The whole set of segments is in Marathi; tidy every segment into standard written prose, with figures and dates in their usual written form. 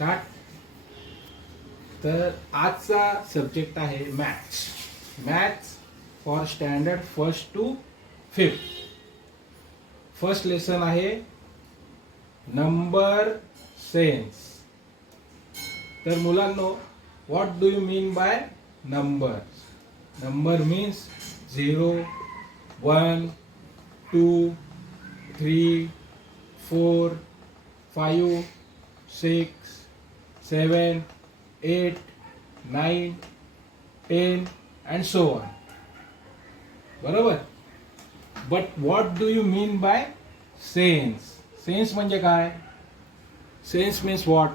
स्टार्ट. तर आजचा सब्जेक्ट आहे maths. Maths for standard 1st to 5th. First lesson आहे नंबर सेन्स. तर मुलांनो, what do you mean by number? Number means 0, 1, 2, 3, 4, 5, 6, 7, 8, 9, 10 and so on. बरोबर. But what do you mean by sense? Sense म्हणजे काय? Sense means what?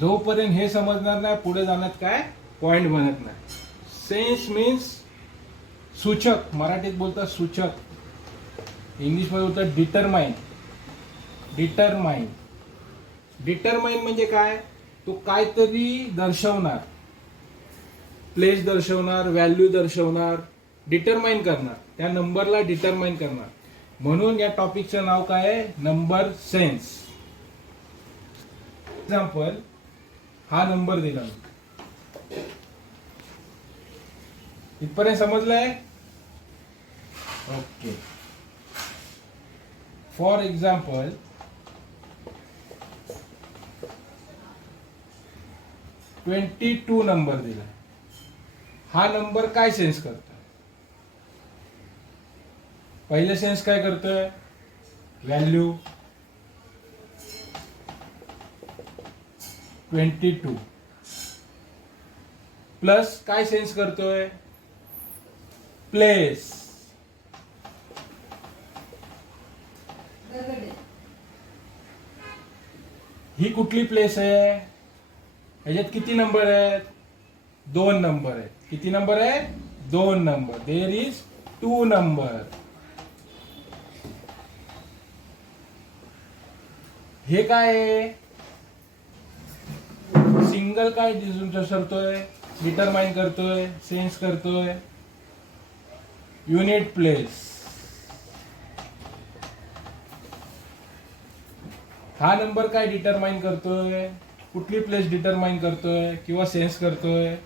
जोपर्यंत हे समजणार नाही पुढे जाण्यात काय पॉइंट बनत नाही. सेन्स मीन्स सूचक. मराठीत बोलतात सूचक, इंग्लिशमध्ये बोलतात डिटरमाइन. डिटरमाइन. डिटरमाइन म्हणजे काय? तो काहीतरी दर्शवणार, प्लेस दर्शवणार, व्हॅल्यू दर्शवणार, डिटरमाइन करणार, त्या नंबरला डिटरमाइन करणार. म्हणून या टॉपिकचं नाव काय आहे? Number sense. एक्झाम्पल, हा नंबर दिला, इथपर्यंत समजलंय? ओके. फॉर एक्झाम्पल, 22 नंबर दिला. हा नंबर काय सेन्स करतोय? पहिले सेन्स काय करतोय? व्हॅल्यू 22 प्लस काय सेन्स करतोय? प्लेस. ही कुठली प्लेस आहे? ह्याच्यात किती नंबर आहेत? 2 नंबर आहेत. किती नंबर आहेत? 2 नंबर. There is 2 number. हे काय आहे? सिंगल काय दर्शवतोय? डिटरमाइन करतोय, सेन्स करतोय? Unit place. हा नंबर काय डिटरमाइन करतोय? कुठली प्लेस डिटरमाइन करतोय किंवा सेन्स करतोय?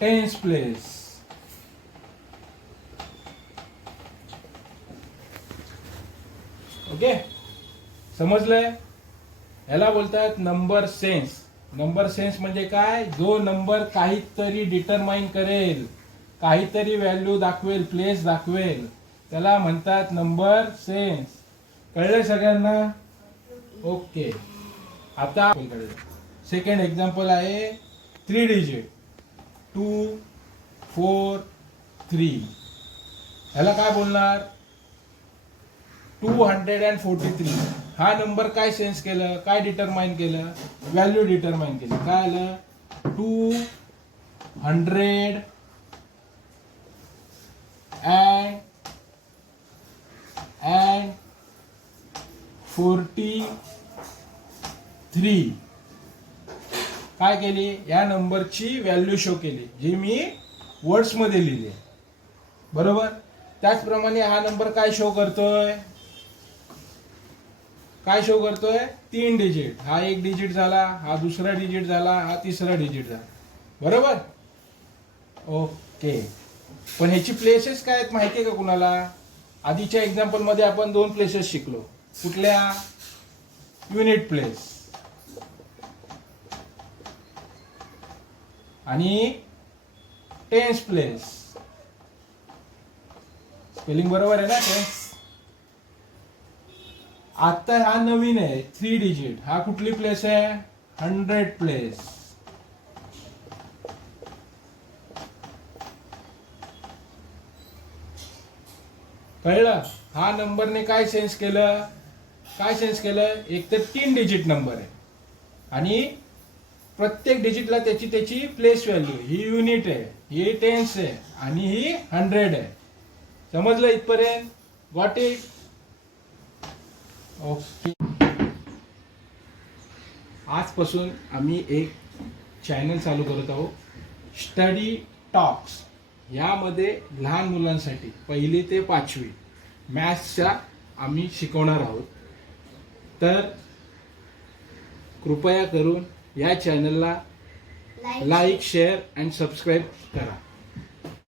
Tense place. ओके, समजलंय? याला बोलतात नंबर सेन्स. नंबर सेन्स म्हणजे काय? जो नंबर काहीतरी डिटरमाइन करेल, काहीतरी व्हॅल्यू दाखवेल, प्लेस दाखवेल, त्याला म्हणतात नंबर सेन्स. कळलंय सगळ्यांना? ओके. आता सेकंड एक्झाम्पल आहे 3 डिजिट 2, 4, 3. ह्याला काय बोलणार? 243. हा नंबर काय सेन्स केलं? काय डिटरमाइन केलं? व्हॅल्यू डिटरमाइन केली. काय आलं? 200 and 43. काय केली? या नंबरची व्हॅल्यू शो केली, जी मी वर्ड्स मध्ये लिहिली. बरोबर. त्याचप्रमाणे हा नंबर काय शो करतोय? काय शो करतोय? 3 डिजिट. हा 1 डिजिट झाला, हा दुसरा डिजिट झाला, हा तिसरा डिजिट झाला. बरोबर. ओके. पण ह्याची प्लेसेस काय आहेत माहिती आहे का कुणाला? आधीच्या एक्झाम्पल मध्ये आपण 2 प्लेसेस शिकलो. कुठल्या? युनिट प्लेस आणि टेन्स प्लेस. स्पेलिंग बरोबर आहे ना? टेन्स. आता हा नवीन आहे 3 डिजिट. हा कुठली प्लेस आहे? 100 प्लेस. कळलं? हा नंबरने काय सेन्स केलं? काय सेन्स केलं? एक तर 3 डिजिट नंबर आहे आणि प्रत्येक डिजिटला त्याची त्याची प्लेस व्हॅल्यू. ही युनिट आहे, ही टेन्स आहे आणि ही 100 आहे. समजलं इथपर्यंत? Got it? ओके. आजपासून आम्ही एक चॅनल चालू करत आहोत, स्टडी टॉक्स. यामध्ये लहान मुलांसाठी 1ली ते 5वी मॅथ्सच्या आम्ही शिकवणार आहोत. तर कृपया करून या चॅनलला लाईक शेअर अँड सबस्क्राईब करा.